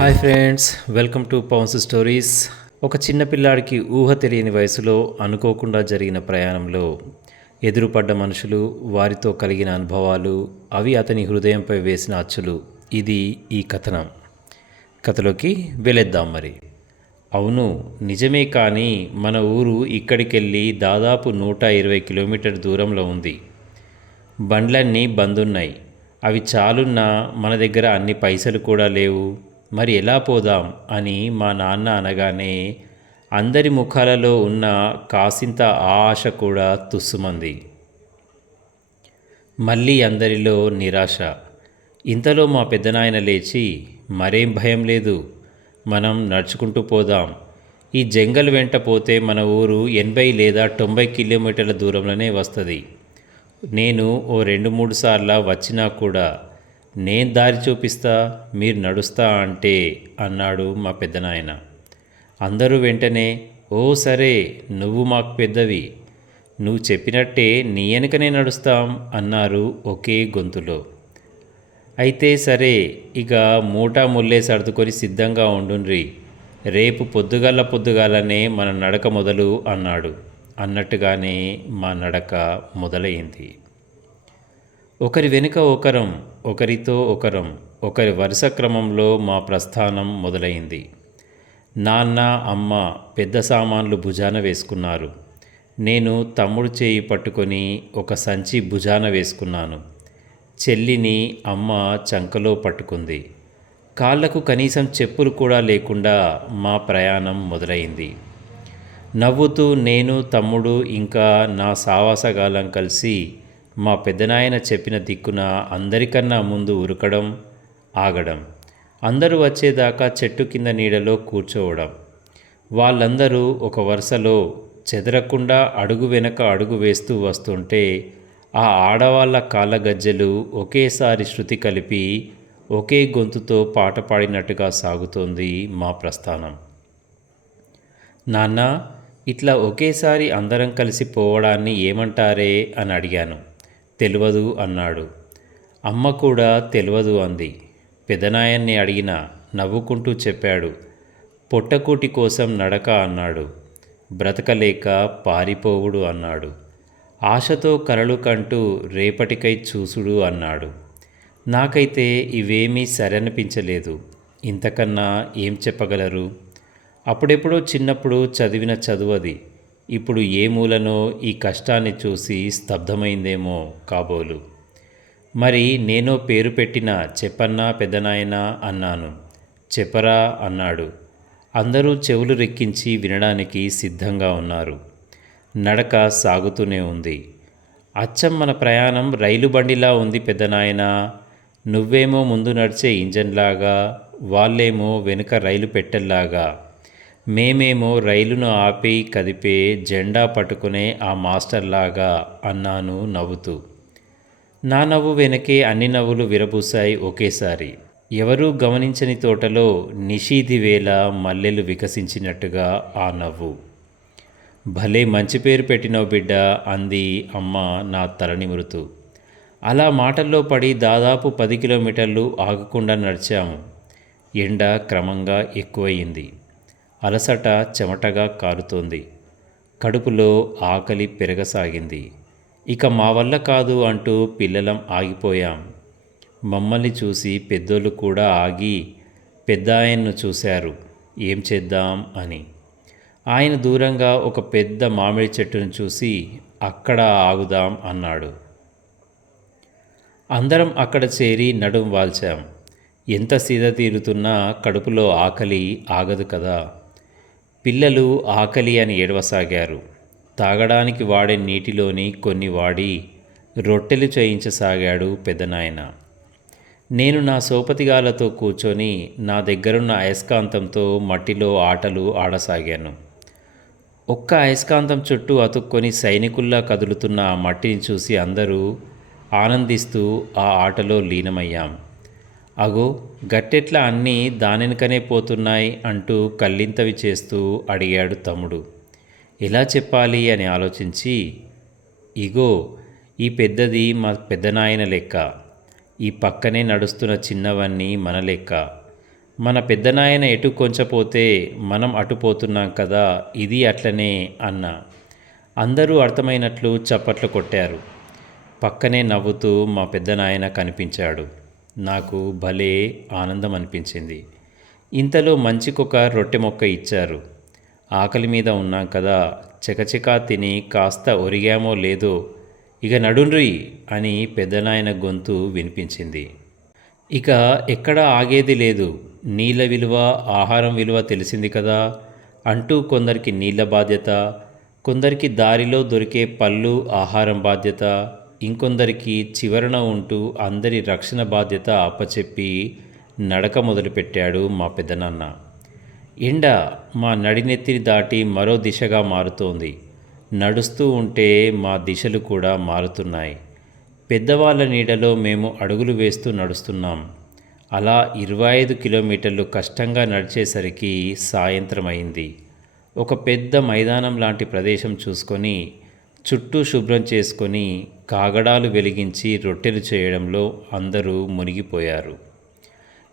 Hi friends welcome to Pavan's stories. ఒక చిన్న పిల్లాడికి ఊహ తెలియని వయసులో అనుకోకుండా జరిగిన ప్రయాణంలో ఎదురుపడ్డ మనుషులు వారితో కలిగిన అనుభవాలు అవి అతని హృదయంపై వేసిన అచ్చులు. ఇది ఈ కథనం. కథలోకి వెళ్ళేద్దాం మరి. అవును నిజమే కానీ మన ఊరు ఇక్కడికెళ్ళి దాదాపు నూట ఇరవై కిలోమీటర్ దూరంలో ఉంది. బండ్లన్నీ బందున్నాయి. అవి చాలున్నా మన దగ్గర అన్ని పైసలు కూడా లేవు. మరి ఎలా పోదాం అని మా నాన్న అనగానే అందరి ముఖాలలో ఉన్న కాసింత ఆశ కూడా తుస్సుమంది మళ్ళీ అందరిలో నిరాశ. ఇంతలో మా పెద్దనాయన లేచి మరేం భయం లేదు మనం నడుచుకుంటూ పోదాం. ఈ జంగల్ వెంట పోతే మన ఊరు ఎనభై లేదా తొంభై కిలోమీటర్ల దూరంలోనే వస్తుంది. నేను ఓ రెండు మూడు సార్లు వచ్చినా కూడా నేను దారి చూపిస్తా మీరు నడుస్తా అంటే అన్నాడు మా పెద్దనాయన. అందరూ వెంటనే ఓ సరే నువ్వు మాకు పెద్దవి. నువ్వు చెప్పినట్టే నీ వెనుకనే నడుస్తాం అన్నారు ఒకే గొంతులో. అయితే సరే ఇక మూటా ముల్లే సర్దుకొని సిద్ధంగా ఉండుండ్రి. రేపు పొద్దుగాల పొద్దుగాలనే మన నడక మొదలు అన్నాడు. అన్నట్టుగానే మా నడక మొదలైంది. ఒకరి వెనుక ఒకరం ఒకరితో ఒకరం ఒకరి వరుస క్రమంలో మా ప్రస్థానం మొదలైంది. నాన్న అమ్మ పెద్ద సామాన్లు భుజాన వేసుకున్నారు. నేను తమ్ముడు చేయి పట్టుకొని ఒక సంచి భుజాన వేసుకున్నాను. చెల్లిని అమ్మ చంకలో పట్టుకుంది. కాళ్ళకు కనీసం చెప్పులు కూడా లేకుండా మా ప్రయాణం మొదలైంది. నవ్వుతూ నేను తమ్ముడు ఇంకా నా సావాసగాలం కలిసి మా పెద్దనాయన చెప్పిన దిక్కున అందరికన్నా ముందు ఉరకడం ఆగడం అందరూ వచ్చేదాకా చెట్టు కింద నీడలో కూర్చోవడం. వాళ్ళందరూ ఒక వరుసలో చెదరకుండా అడుగు వెనక అడుగు వేస్తూ వస్తుంటే ఆ ఆడవాళ్ళ కాళ్ళ గజ్జెలు ఒకేసారి శృతి కలిపి ఒకే గొంతుతో పాట పాడినట్టుగా సాగుతోంది మా ప్రస్థానం. నాన్న ఇట్లా ఒకేసారి అందరం కలిసి పోవడాన్ని ఏమంటారే? అని అడిగాను. తెలియదు అన్నాడు. అమ్మ కూడా తెలియదు అంది. పెదనాయన్ని అడిగిన నవ్వుకుంటూ చెప్పాడు. పొట్టకూటి కోసం నడక అన్నాడు. బ్రతకలేక పారిపోవుడు అన్నాడు. ఆశతో కలలు కంటూ రేపటికై చూసుడు అన్నాడు. నాకైతే ఇవేమీ సరనిపించలేదు. ఇంతకన్నా ఏం చెప్పగలరు? అప్పుడెప్పుడో చిన్నప్పుడు చదివిన చదువది. ఇప్పుడు ఏ మూలనో ఈ కష్టాన్ని చూసి స్తబ్దమైందేమో కాబోలు. మరి నేనో పేరు పెట్టిన చెప్పన్నా పెద్దనాయనా అన్నాను. చెప్పరా అన్నాడు. అందరూ చెవులు రెక్కించి వినడానికి సిద్ధంగా ఉన్నారు. నడక సాగుతూనే ఉంది. అచ్చం మన ప్రయాణం రైలు బండిలా ఉంది పెద్దనాయనా నువ్వేమో ముందు నడిచే ఇంజన్లాగా వాళ్ళేమో వెనుక రైలు పెట్టెల్లాగా. మేమేమో రైలును ఆపి కదిపే జెండా పట్టుకునే ఆ మాస్టర్లాగా అన్నాను నవ్వుతూ. నా నవ్వు వెనకే అన్ని నవ్వులు విరబూశాయి ఒకేసారి. ఎవరూ గమనించని తోటలో నిషీధి వేళ మల్లెలు వికసించినట్టుగా ఆ నవ్వు. భలే మంచి పేరు పెట్టినవు బిడ్డ అంది అమ్మ నా తలనిమురుతూ అలా మాటల్లో పడి దాదాపు పది కిలోమీటర్లు ఆగకుండా నడిచాము. ఎండ క్రమంగా ఎక్కువయింది అలసట చెమటగా కారుతోంది. కడుపులో ఆకలి పెరగసాగింది. ఇక మా వల్ల కాదు అంటూ పిల్లలం ఆగిపోయాం. మమ్మల్ని చూసి పెద్దోళ్ళు కూడా ఆగి పెద్ద ఆయన్ను చూశారు. ఏం చేద్దాం అని. ఆయన దూరంగా ఒక పెద్ద మామిడి చెట్టును చూసి అక్కడ ఆగుదాం అన్నాడు. అందరం అక్కడ చేరి నడుం వాల్చాం. ఎంత సీద తీరుతున్నా కడుపులో ఆకలి ఆగదు కదా. పిల్లలు ఆకలి అని ఏడవసాగారు. తాగడానికి వాడే నీటిలోని కొన్ని వాడి రొట్టెలు చేయించసాగాడు పెదనాయన. నేను నా సోపతిగాలతో కూర్చొని నా దగ్గరున్న అయస్కాంతంతో మట్టిలో ఆటలు ఆడసాగాను. ఒక్క అయస్కాంతం చుట్టూ అతుక్కొని సైనికుల్లా కదులుతున్న ఆ మట్టిని చూసి అందరూ ఆనందిస్తూ ఆ ఆటలో లీనమయ్యాం. అగో గట్టెట్లా అన్నీ దానెనకనే పోతున్నాయి అంటూ కళ్ళింతవి చేస్తూ అడిగాడు తమ్ముడు. ఎలా చెప్పాలి అని ఆలోచించి ఇగో ఈ పెద్దది మా పెద్దనాయన లెక్క. ఈ పక్కనే నడుస్తున్న చిన్నవన్నీ మన లెక్క. మన పెద్దనాయన ఎటు కొంచపోతే మనం అటుపోతున్నాం కదా ఇది అట్లనే అన్న. అందరూ అర్థమైనట్లు చప్పట్లు కొట్టారు. పక్కనే నవ్వుతూ మా పెద్దనాయన కనిపించాడు. నాకు భలే ఆనందం అనిపించింది ఇంతలో మంచికొక రొట్టె మొక్క ఇచ్చారు. ఆకలి మీద ఉన్నాం కదా చకచకా తిని కాస్త ఒరిగామో లేదో ఇక నడుండ్రి అని పెద్దనాయన గొంతు వినిపించింది. ఇక ఎక్కడ ఆగేది లేదు. నీళ్ళ విలువ ఆహారం విలువ తెలిసింది కదా అంటూ కొందరికి నీళ్ళ బాధ్యత కొందరికి దారిలో దొరికే పళ్ళు ఆహారం బాధ్యత ఇంకొందరికి చివరన ఉంటూ అందరి రక్షణ బాధ్యత అప్పచెప్పి నడక మొదలుపెట్టాడు మా పెద్దనాన్న. ఎండ మా నడినెత్తిని దాటి మరో దిశగా మారుతోంది. నడుస్తూ ఉంటే మా దిశలు కూడా మారుతున్నాయి. పెద్దవాళ్ళ నీడలో మేము అడుగులు వేస్తూ నడుస్తున్నాం. అలా ఇరవై ఐదు కిలోమీటర్లు కష్టంగా నడిచేసరికి సాయంత్రం అయింది ఒక పెద్ద మైదానం లాంటి ప్రదేశం చూసుకొని చుట్టూ శుభ్రం చేసుకొని కాగడాలు వెలిగించి రొట్టెలు చేయడంలో అందరూ మునిగిపోయారు.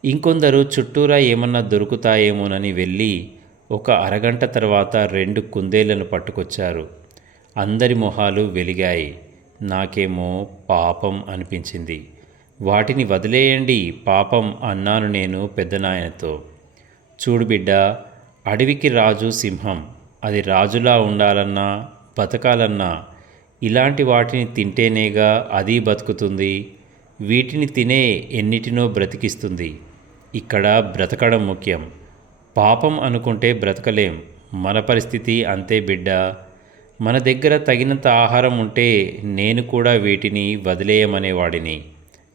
ఇంకొందరు చుట్టూరా ఏమన్నా దొరుకుతాయేమోనని వెళ్ళి ఒక అరగంట తర్వాత రెండు కుందేళ్ళను పట్టుకొచ్చారు. అందరి మొహాలు వెలిగాయి. నాకేమో పాపం అనిపించింది. వాటిని వదిలేయండి పాపం అన్నాను నేను పెద్దనాయనతో. చూడు బిడ్డ అడవికి రాజు సింహం. అది రాజులా ఉండాలన్నా బతకాలన్నా ఇలాంటి వాటిని తింటేనేగా అది బతుకుతుంది. వీటిని తినే ఎన్నిటినో బ్రతికిస్తుంది. ఇక్కడ బ్రతకడం ముఖ్యం. పాపం అనుకుంటే బ్రతకలేం. మన పరిస్థితి అంతే బిడ్డ. మన దగ్గర తగినంత ఆహారం ఉంటే నేను కూడా వీటిని వదిలేయమనేవాడిని.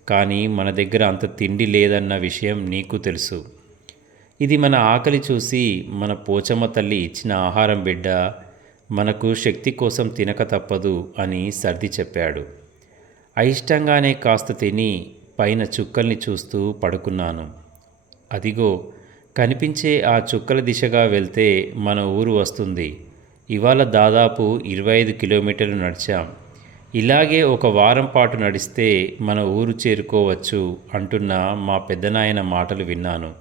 కానీ మన దగ్గర అంత తిండి లేదన్న విషయం నీకు తెలుసు. ఇది మన ఆకలి చూసి మన పోచమ్మ తల్లి ఇచ్చిన ఆహారం బిడ్డ. మనకు శక్తి కోసం తినక తప్పదు అని సర్ది చెప్పాడు. అయిష్టంగానే కాస్త తిని పైన చుక్కల్ని చూస్తూ పడుకున్నాను. అదిగో కనిపించే ఆ చుక్కల దిశగా వెళ్తే మన ఊరు వస్తుంది. ఇవాళ దాదాపు ఇరవై ఐదు కిలోమీటర్లు నడిచాం. ఇలాగే ఒక వారం పాటు నడిస్తే మన ఊరు చేరుకోవచ్చు అంటున్న మా పెద్దనాయన మాటలు విన్నాను.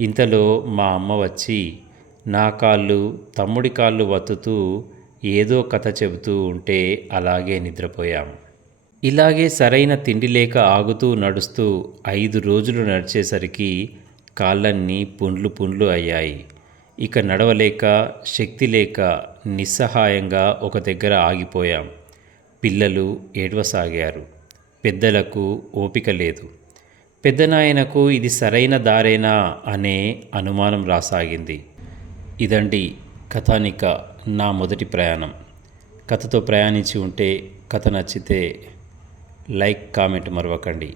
ఇంతలో మా అమ్మ వచ్చి నా కాళ్ళు తమ్ముడి కాళ్ళు వత్తుతూ ఏదో కథ చెబుతూ ఉంటే అలాగే నిద్రపోయాం. ఇలాగే సరైన తిండి లేక ఆగుతూ నడుస్తూ ఐదు రోజులు నడిచేసరికి కాళ్ళన్నీ పుండ్లు పుండ్లు అయ్యాయి. ఇక నడవలేక శక్తి లేక నిస్సహాయంగా ఒక దగ్గర ఆగిపోయాం. పిల్లలు ఏడవసాగారు. పెద్దలకు ఓపిక లేదు. పెద్దనాయనకు ఇది సరైన దారేనా అనే అనుమానం రాసాగింది. ఇదండి కథానిక నా మొదటి ప్రయాణం. కథతో ప్రయాణించి ఉంటే కథ నచ్చితే లైక్ కామెంట్ మరవకండి.